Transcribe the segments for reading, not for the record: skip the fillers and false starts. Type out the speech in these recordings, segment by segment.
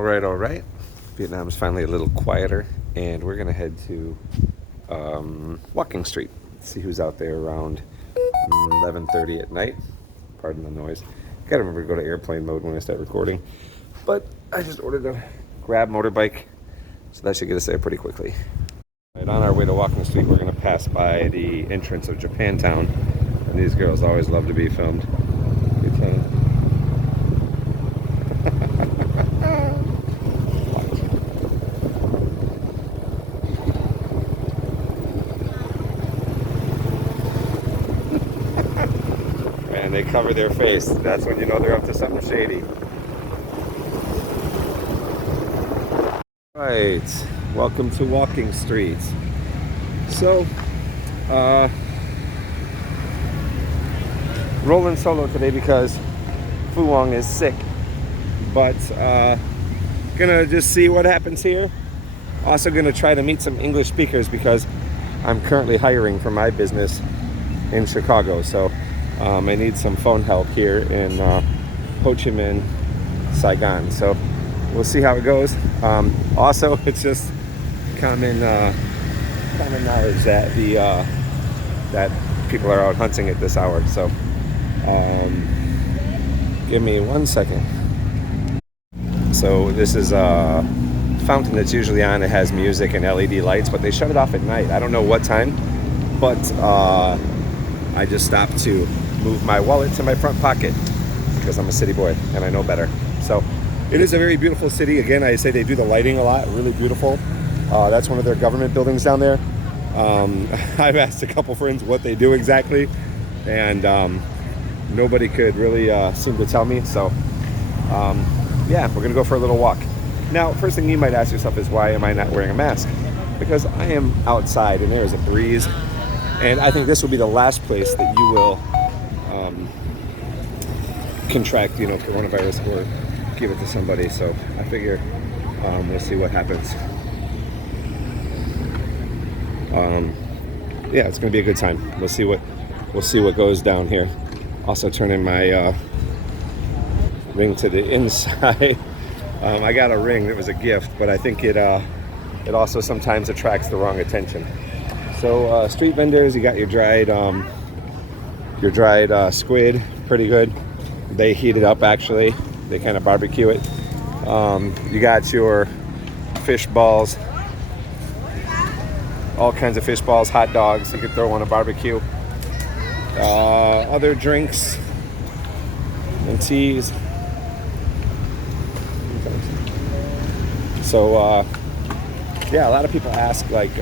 All right. Vietnam is finally a little quieter, and we're gonna head to Walking Street. See who's out there around 11:30 at night. Pardon the noise. Gotta remember to go to airplane mode when I start recording. But I just ordered a Grab motorbike, so that should get us there pretty quickly. Right, on our way to Walking Street, we're gonna pass by the entrance of Japantown, and these girls always love to be filmed. Good time. And they cover their face. That's when you know they're up to something shady. Right, welcome to Walking Street. So, rolling solo today because Fu Wong is sick, but gonna just see what happens here. Also gonna try to meet some English speakers because I'm currently hiring for my business in Chicago. So I need some phone help here in Ho Chi Minh, Saigon. So we'll see how it goes. Also, it's just common knowledge that that people are out hunting at this hour. So give me 1 second. So this is a fountain that's usually on. It has music and LED lights, but they shut it off at night. I don't know what time, but I just stopped to move my wallet to my front pocket because I'm a city boy and I know better. So it is a very beautiful city. Again, I say they do the lighting a lot, really beautiful. That's one of their government buildings down there. I've asked a couple friends what they do exactly, and nobody could really seem to tell me. So yeah, we're gonna go for a little walk. Now, first thing you might ask yourself is, why am I not wearing a mask? Because I am outside and there is a breeze, and I think this will be the last place that you will contract, coronavirus or give it to somebody. So I figure we'll see what happens. Yeah, it's gonna be a good time. We'll see what goes down here. Also turning my ring to the inside. I got a ring that was a gift, but I think it also sometimes attracts the wrong attention. So street vendors, you got your dried squid, pretty good. They heat it up, actually. They kind of barbecue it. You got your fish balls, all kinds of fish balls, hot dogs you could throw on a barbecue. Other drinks and teas. So yeah, a lot of people ask, like,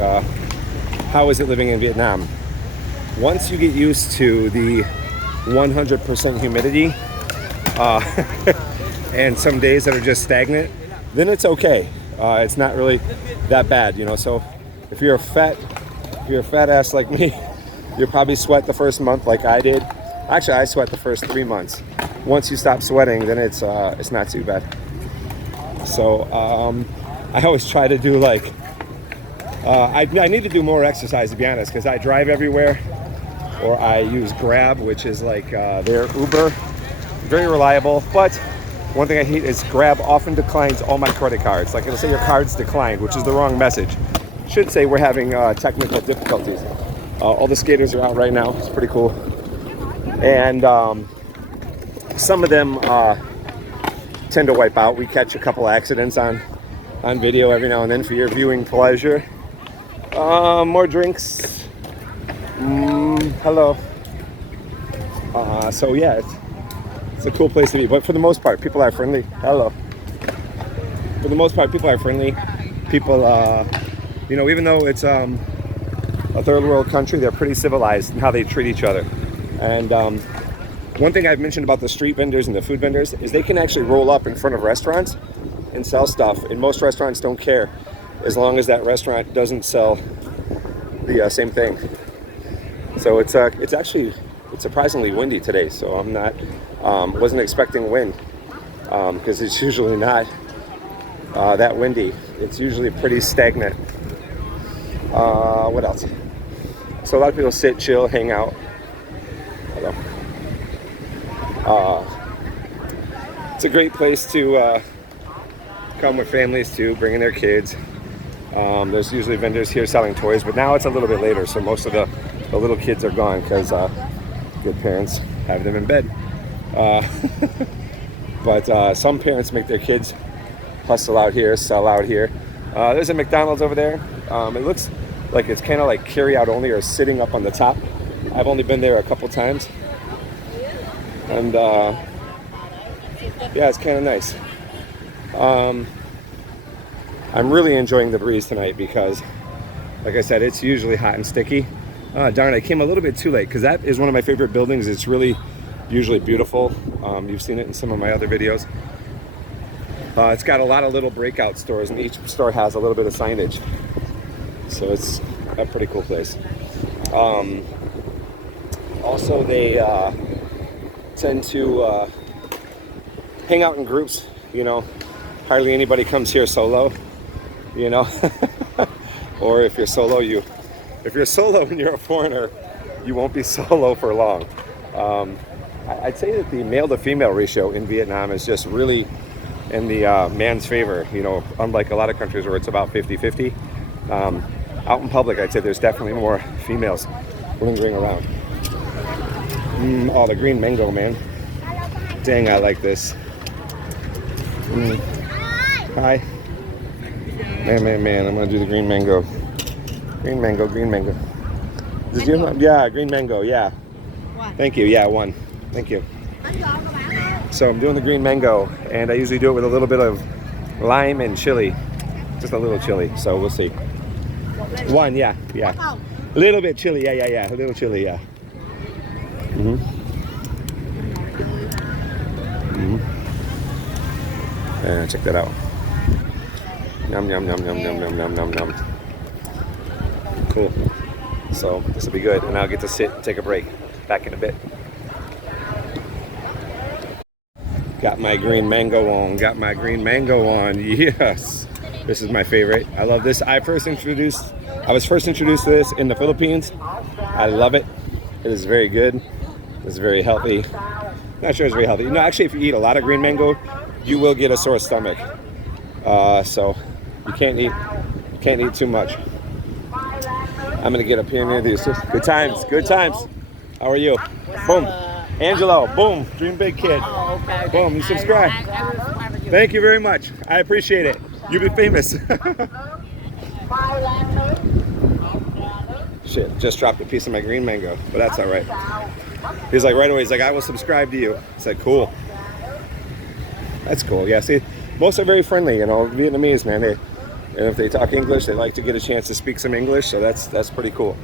how is it living in Vietnam? Once you get used to the 100% humidity and some days that are just stagnant, then it's okay. It's not really that bad, So if you're a fat ass like me, you'll probably sweat the first month like I did. Actually, I sweat the first 3 months. Once you stop sweating, then it's not too bad. So I always try to do I need to do more exercise, to be honest, because I drive everywhere, or I use Grab, which is like their Uber. Very reliable, but one thing I hate is Grab often declines all my credit cards. Like, it'll say your card's declined, which is the wrong message. It should say we're having technical difficulties. All the skaters are out right now. It's pretty cool. And some of them tend to wipe out. We catch a couple accidents on video every now and then for your viewing pleasure. More drinks. Hello. So yeah, it's a cool place to be. But for the most part, people are friendly. Hello. For the most part, people are friendly. People, even though it's a third world country, they're pretty civilized in how they treat each other. And one thing I've mentioned about the street vendors and the food vendors is they can actually roll up in front of restaurants and sell stuff. And most restaurants don't care as long as that restaurant doesn't sell the same thing. So it's surprisingly windy today. So I'm not wasn't expecting wind because it's usually not that windy. It's usually pretty stagnant. What else? So a lot of people sit, chill, hang out. Hello. It's a great place to come with families too, bringing their kids. There's usually vendors here selling toys, but now it's a little bit later, so most of the little kids are gone because good parents have them in bed. But some parents make their kids hustle out here, sell out here. There's a McDonald's over there. It looks like it's kind of like carry out only or sitting up on the top. I've only been there a couple times. And yeah, it's kind of nice. I'm really enjoying the breeze tonight because, like I said, it's usually hot and sticky. Darn, I came a little bit too late because that is one of my favorite buildings. It's really usually beautiful. You've seen it in some of my other videos. It's got a lot of little breakout stores, and each store has a little bit of signage. So it's a pretty cool place. Also, they tend to hang out in groups. You know, hardly anybody comes here solo. You know, or if you're solo, and you're a foreigner, you won't be solo for long. I'd say that the male to female ratio in Vietnam is just really in the man's favor, you know, unlike a lot of countries where it's about 50-50. Out in public, I'd say there's definitely more females lingering around. Oh, the green mango, man. Dang, I like this. Hi. Man, I'm gonna do the green mango. Green mango. Did you? Yeah, green mango, yeah. Thank you, yeah, one. Thank you. So I'm doing the green mango, and I usually do it with a little bit of lime and chili. Just a little chili, so we'll see. One, yeah. A little bit chili, yeah. A little chili, yeah. Yeah, check that out. Yum. Cool. So this will be good, and I'll get to sit and take a break. Back in a bit. Got my green mango on. Yes. This is my favorite. I love this. I was first introduced to this in the Philippines. I love it. It is very good. It's very healthy. Not sure it's very healthy. No, actually, if you eat a lot of green mango, you will get a sore stomach. So you can't eat too much. I'm gonna get up here near these. Good times. How are you? Boom. Angelo, boom. Dream big, kid. Boom, you subscribe. Thank you very much. I appreciate it. You'll be famous. Shit, just dropped a piece of my green mango, but that's all right. He's like, right away, he's like, I will subscribe to you. I said, cool. That's cool. Yeah, see, most are very friendly, you know, Vietnamese, man. And if they talk English, they like to get a chance to speak some English, so that's pretty cool.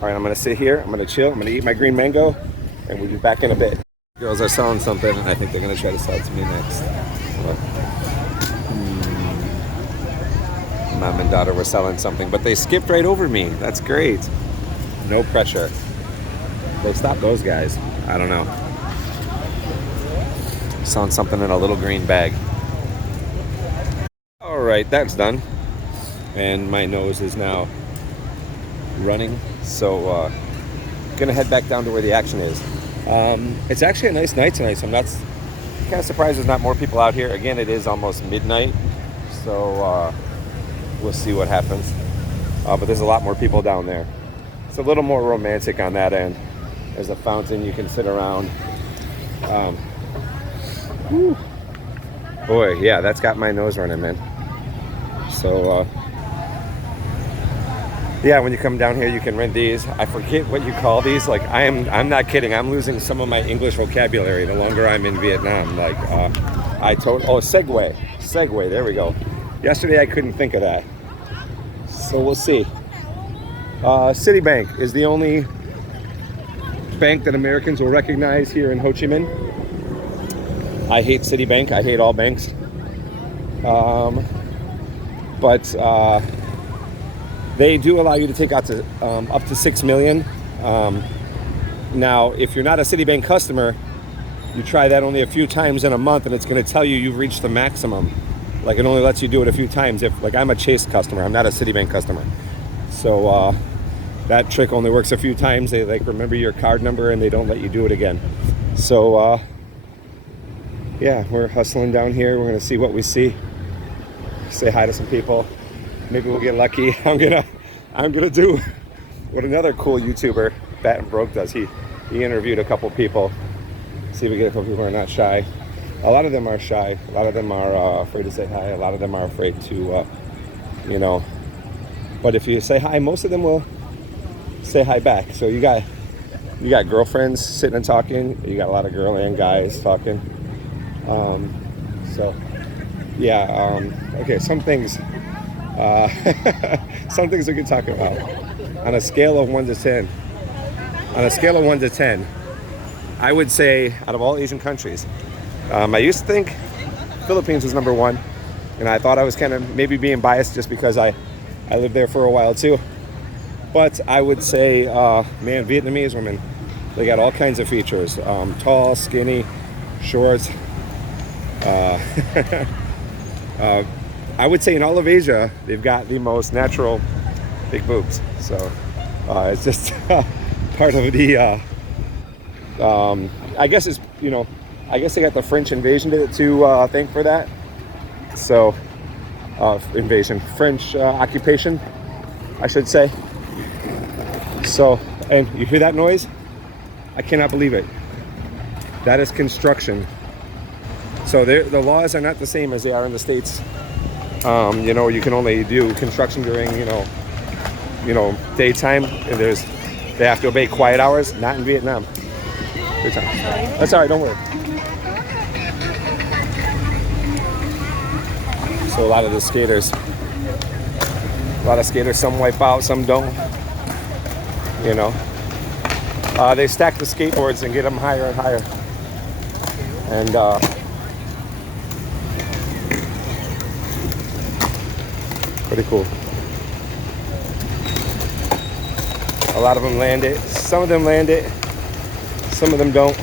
All right, I'm gonna sit here, I'm gonna chill, I'm gonna eat my green mango, and we'll be back in a bit. Girls are selling something, and I think they're gonna try to sell it to me next. Mom and daughter were selling something, but they skipped right over me. That's great. No pressure. They stopped those guys. I don't know. Selling something in a little green bag. All right, that's done. And my nose is now running. So gonna head back down to where the action is. It's actually a nice night tonight, so I'm kind of surprised there's not more people out here. Again, it is almost midnight, so we'll see what happens. But there's a lot more people down there. It's a little more romantic on that end. There's a fountain you can sit around. Boy, yeah, that's got my nose running, man. So yeah, when you come down here, you can rent these. I forget what you call these. Like, I'm not kidding. I'm losing some of my English vocabulary the longer I'm in Vietnam. Like, Segway. There we go. Yesterday, I couldn't think of that. So we'll see. Citibank is the only bank that Americans will recognize here in Ho Chi Minh. I hate Citibank. I hate all banks. But they do allow you to take out to up to 6 million. Now, if you're not a Citibank customer, you try that only a few times in a month, and it's going to tell you you've reached the maximum. Like, it only lets you do it a few times. If, like, I'm a Chase customer, I'm not a Citibank customer. So that trick only works a few times. They like remember your card number and they don't let you do it again. So yeah, we're hustling down here. We're gonna see what we see. say hi to some people. Maybe we'll get lucky. I'm gonna do what another cool YouTuber, Bat and Broke, does. He interviewed a couple people. See if we get a couple people who are not shy. A lot of them are shy. A lot of them are afraid to say hi. A lot of them are afraid to, you know. But if you say hi, most of them will say hi back. So you got girlfriends sitting and talking. You got a lot of girl and guys talking. So yeah. Okay. Some things. Some things we can talk about. On a scale of 1 to 10. On a scale of 1 to 10, I would say out of all Asian countries, I used to think Philippines was number 1, and I thought I was kind of maybe being biased just because I lived there for a while too. But I would say, man, Vietnamese women, they got all kinds of features. Tall, skinny, short. I would say in all of Asia, they've got the most natural big boobs. So it's just part of the, I guess it's, you know, I guess they got the French invasion to thank for that. So, French occupation, I should say. So, and you hear that noise? I cannot believe it. That is construction. So the laws are not the same as they are in the States. You know, you can only do construction during, you know, daytime. And they have to obey quiet hours. Not in Vietnam. Good time. That's all right. Don't worry. So a lot of the skaters, some wipe out, some don't. You know, they stack the skateboards and get them higher and higher. And pretty cool. A lot of them land it. Some of them land it. Some of them don't.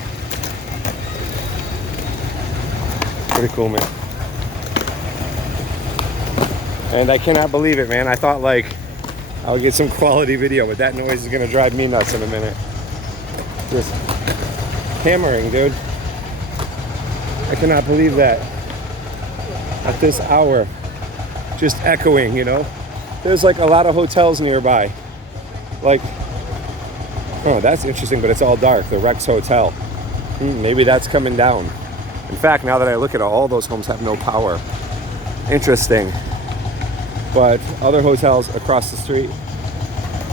Pretty cool, man. And I cannot believe it, man. I thought like I'll get some quality video, but that noise is gonna drive me nuts in a minute. Just hammering, dude. I cannot believe that. At this hour. Just echoing, you know. There's like a lot of hotels nearby. Like, oh, that's interesting, but it's all dark. The Rex Hotel. Maybe that's coming down. In fact, now that I look at it, all those homes have no power. Interesting. But other hotels across the street,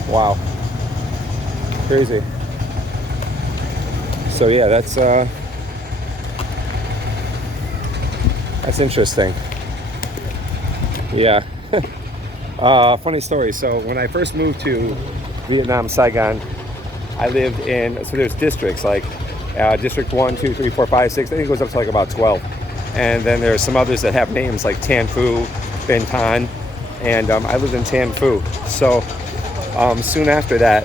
wow, crazy. So yeah, that's interesting. Yeah. Funny story. So when I first moved to Vietnam, Saigon, I lived in, so there's districts like District 1, 2, 3, 4, 5, 6. I think it goes up to like about 12. And then there's some others that have names like Tan Phu, Ben Thanh. And I lived in Tan Phu. So soon after that,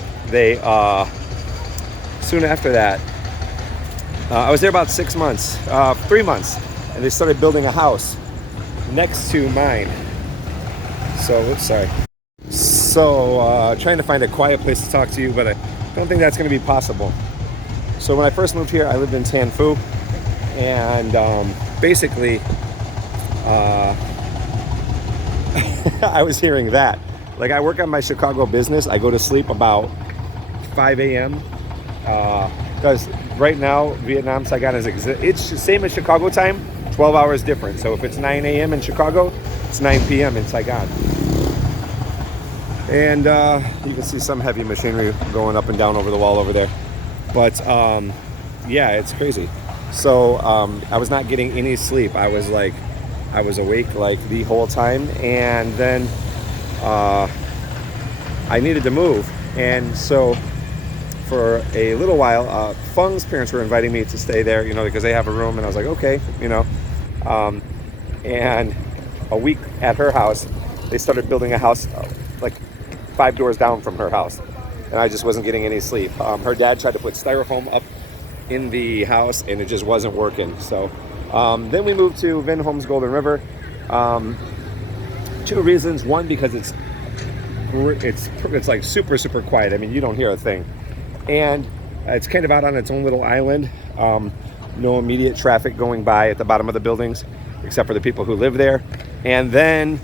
I was there about 6 months, 3 months, and they started building a house next to mine. So, oops, sorry. So trying to find a quiet place to talk to you, but I don't think that's going to be possible. So when I first moved here, I lived in Tan Phu, and basically, I was hearing that. Like, I work on my Chicago business. I go to sleep about 5 a.m. Because right now, Vietnam, Saigon it's the same as Chicago time, 12 hours different. So if it's 9 a.m. in Chicago, it's 9 p.m. in Saigon. And you can see some heavy machinery going up and down over the wall over there. But yeah, it's crazy. So I was not getting any sleep. I was awake like the whole time, and then I needed to move. And so for a little while, Feng's parents were inviting me to stay there, you know, because they have a room, and I was like, okay, you know. And a week at her house, they started building a house like 5 doors down from her house, and I just wasn't getting any sleep. Her dad tried to put styrofoam up in the house, and it just wasn't working. So then we moved to Vinh Hom's Golden River. 2 reasons. One, because it's like super quiet. I mean, you don't hear a thing, and it's kind of out on its own little island. No immediate traffic going by at the bottom of the buildings, except for the people who live there. and then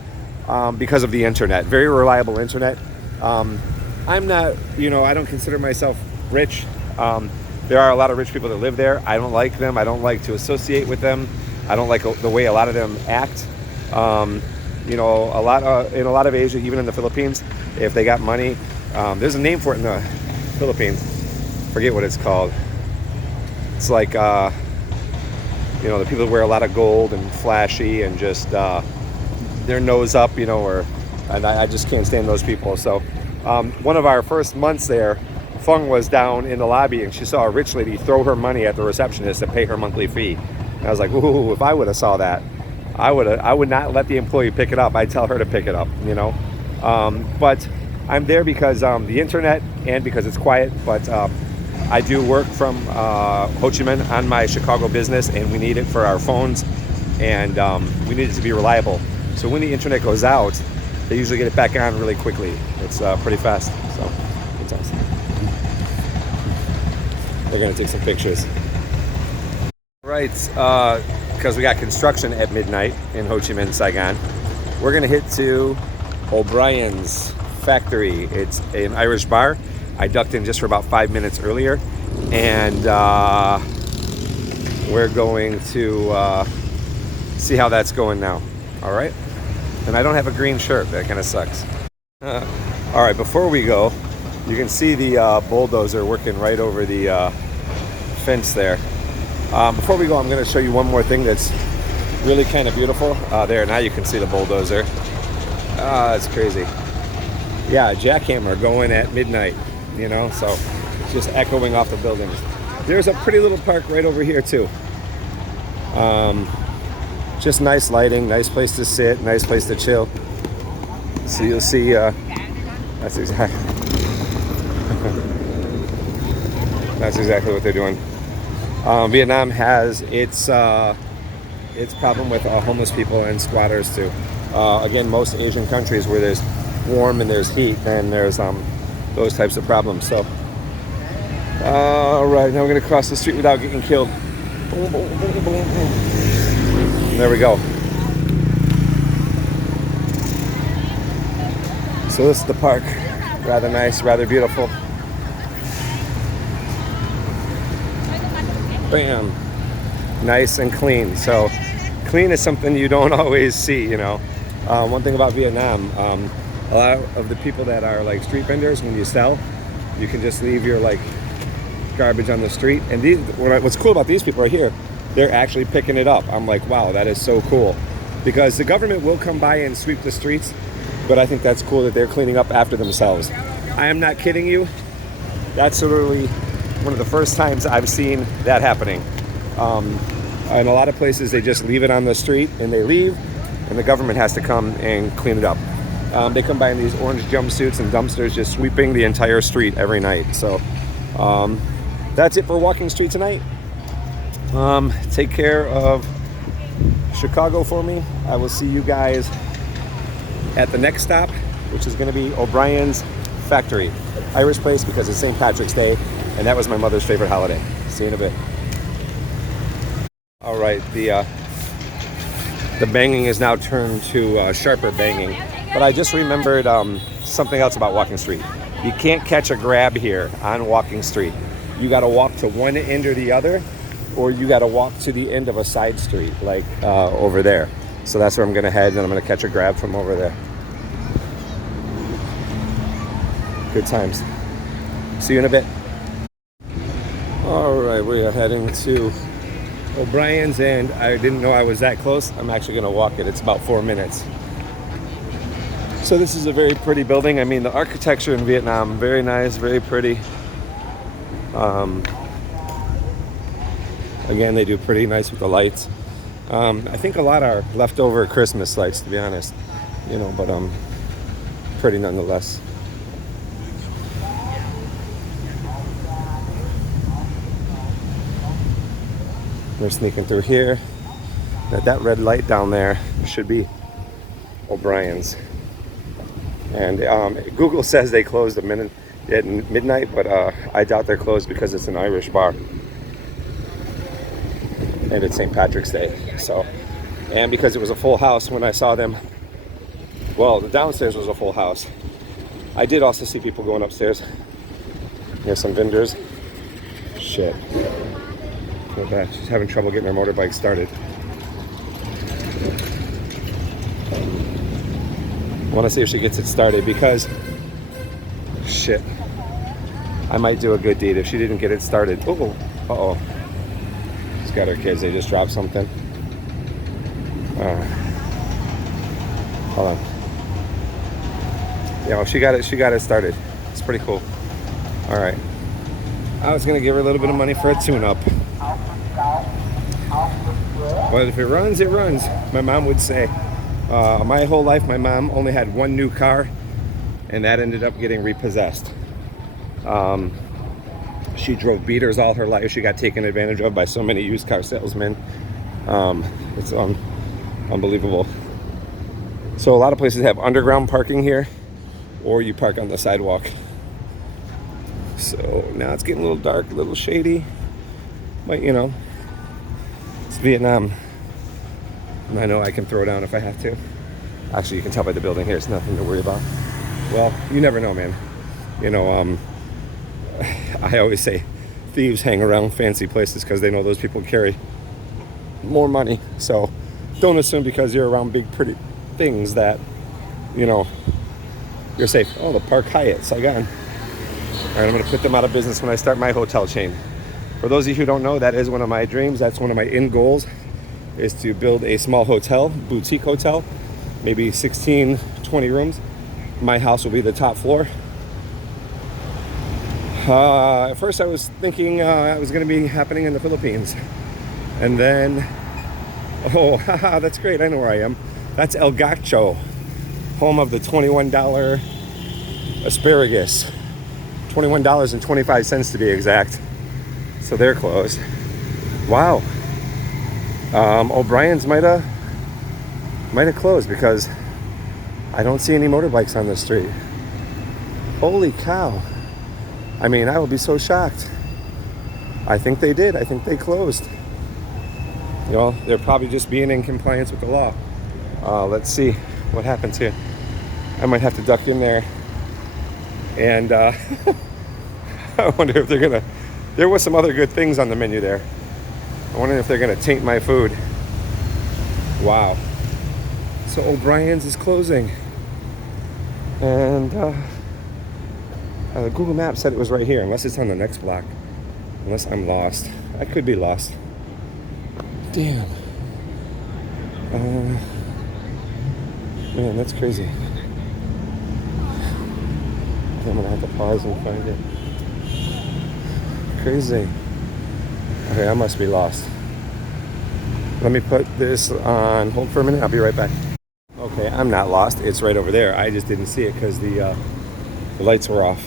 because of the internet, very reliable internet. I'm not, I don't consider myself rich. There are a lot of rich people that live there. I don't like them. I don't like to associate with them. I don't like the way a lot of them act. In a lot of Asia, even in the Philippines, if they got money, there's a name for it in the Philippines. Forget what it's called. It's like, the people wear a lot of gold and flashy and just their nose up, and I just can't stand those people. So one of our first months there, Fung was down in the lobby and she saw a rich lady throw her money at the receptionist to pay her monthly fee. And I was like, ooh, if I would have saw that, I would not let the employee pick it up. I'd tell her to pick it up, But I'm there because the internet and because it's quiet. But I do work from Ho Chi Minh on my Chicago business, and we need it for our phones, and we need it to be reliable. So when the internet goes out, they usually get it back on really quickly. It's pretty fast. So it's awesome. They're gonna take some pictures. Right, because we got construction at midnight in Ho Chi Minh, Saigon. We're gonna hit to O'Brien's Factory. It's an Irish bar. I ducked in just for about 5 minutes earlier, and we're going to see how that's going now. All right, and I don't have a green shirt. That kind of sucks. All right, before we go, you can see the bulldozer working right over the fence there. Before we go, I'm going to show you one more thing that's really kind of beautiful. There, now you can see the bulldozer. It's crazy. Yeah, a jackhammer going at midnight, so it's just echoing off the buildings. There's a pretty little park right over here too. Just nice lighting, nice place to sit, nice place to chill. So you'll see, that's exactly what they're doing. Vietnam has its problem with homeless people and squatters too. Again, most Asian countries where there's warm and there's heat, and there's those types of problems. So, all right, now we're gonna cross the street without getting killed. There we go. So this is the park. Rather nice, rather beautiful. Bam. Nice and clean. So clean is something you don't always see, One thing about Vietnam, a lot of the people that are like street vendors, when you sell, you can just leave your garbage on the street. And what's cool about these people right here, they're actually picking it up. I'm like, wow, that is so cool. Because the government will come by and sweep the streets, but I think that's cool that they're cleaning up after themselves. I am not kidding you. That's literally one of the first times I've seen that happening. In a lot of places, they just leave it on the street and they leave, and the government has to come and clean it up. They come by in these orange jumpsuits and dumpsters, just sweeping the entire street every night. So that's it for Walking Street tonight. Take care of Chicago for me. I will see you guys at the next stop, which is going to be O'Brien's Factory. Irish place because it's St. Patrick's Day, and that was my mother's favorite holiday. See you in a bit. All right, the banging is now turned to sharper banging. But I just remembered something else about Walking Street. You can't catch a grab here on Walking Street. You got to walk to one end or the other, or you got to walk to the end of a side street, like over there. So that's where I'm going to head, and I'm going to catch a grab from over there. Good times. See you in a bit. All right, we are heading to O'Brien's, and I didn't know I was that close. I'm actually going to walk it. It's about 4 minutes. So this is a very pretty building. I mean, the architecture in Vietnam, very nice, very pretty. Again, they do pretty nice with the lights. I think a lot are leftover Christmas lights, to be honest. But pretty nonetheless. We're sneaking through here. That red light down there should be O'Brien's. And Google says they closed at midnight, but I doubt they're closed because it's an Irish bar. And it's St. Patrick's Day. So And because it was a full house when I saw them, well, the downstairs was a full house. I did also see people going upstairs. Here's some vendors. Shit. Look at that. She's having trouble getting her motorbike started. I want to see if she gets it started because, shit, I might do a good deed if she didn't get it started. Uh-oh. Uh-oh. She's got her kids. They just dropped something. Hold on. Yeah, well, she got it started. It's pretty cool. All right. I was going to give her a little bit of money for a tune-up. But if it runs, it runs, my mom would say. My whole life, my mom only had one new car, and that ended up getting repossessed. She drove beaters all her life. She got taken advantage of by so many used car salesmen. It's unbelievable. So a lot of places have underground parking here, or you park on the sidewalk. So now it's getting a little dark, a little shady, but you know, it's Vietnam. And I know I can throw down if I have to. Actually, you can tell by the building here, it's nothing to worry about. Well, you never know, man. You know, I always say thieves hang around fancy places because they know those people carry more money. So don't assume because you're around big, pretty things that, you know, you're safe. Oh, the Park Hyatt, Saigon. All right, I'm going to put them out of business when I start my hotel chain. For those of you who don't know, that is one of my dreams. That's one of my end goals, is to build a small hotel, boutique hotel, maybe 16, 20 rooms. My house will be the top floor. At first I was thinking it was going to be happening in the Philippines. And then, oh, haha, that's great. I know where I am. That's El Gacho, home of the $21 asparagus. $21.25 to be exact. So they're closed. Wow. O'Brien's might have closed because I don't see any motorbikes on the street. Holy cow. I mean, I will be so shocked. I think they did. I think they closed. You know, they're probably just being in compliance with the law. Let's see what happens here. I might have to duck in there. And I wonder if they're gonna, there was some other good things on the menu there. I wonder if they're gonna taint my food. Wow. So O'Brien's is closing. And Google Maps said it was right here, unless it's on the next block. Unless I'm lost. I could be lost. Damn. Man, that's crazy. I'm gonna have to pause and find it. Crazy. Okay, I must be lost. Let me put this on hold for a minute. I'll be right back. Okay, I'm not lost. It's right over there. I just didn't see it because the lights were off.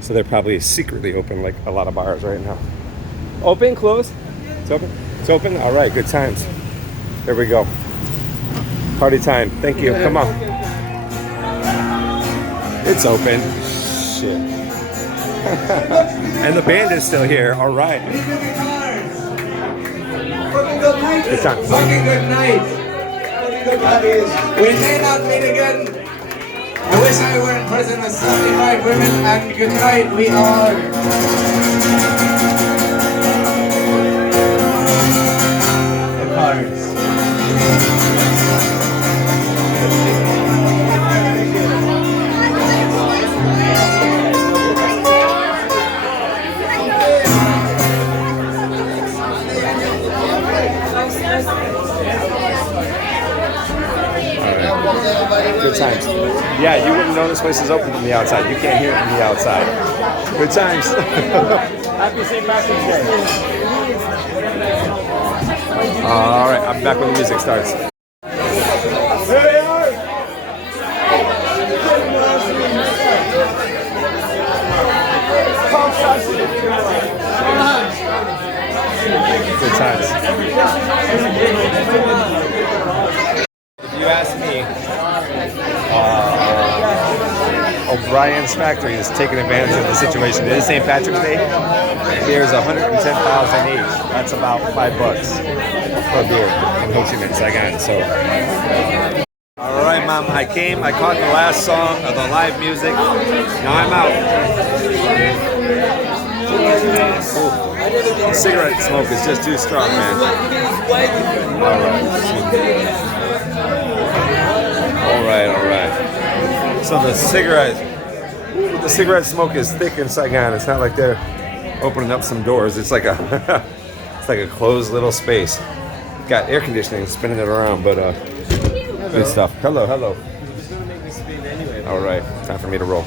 So they're probably secretly open like a lot of bars right now. Open, closed? It's open? It's open? All right, good times. There we go. Party time. Thank you. Come on. It's open. Shit. And the band is still here. All right. Good time. Fucking good night. We may not meet again. I wish I were in prison with 75 women, and good night, we are. The cards. Good times. Yeah, you wouldn't know this place is open from the outside. You can't hear it from the outside. Good times. Happy St. Patrick's Day. All right, I'm back when the music starts. Here they are. Good times. If you ask me, O'Brien's Factory is taking advantage of the situation. It is St. Patrick's Day, Beer's 110,000 each. That's about $5 for a beer in Ho Chi Minh, Saigon. So, all right, Mom. I caught the last song of the live music. Now I'm out. Ooh. The cigarette smoke is just too strong, man. All right. So the cigarette smoke is thick in Saigon. It's not like they're opening up some doors. It's like a it's like a closed little space. Got air conditioning spinning it around, but good stuff. Hello. All right, time for me to roll.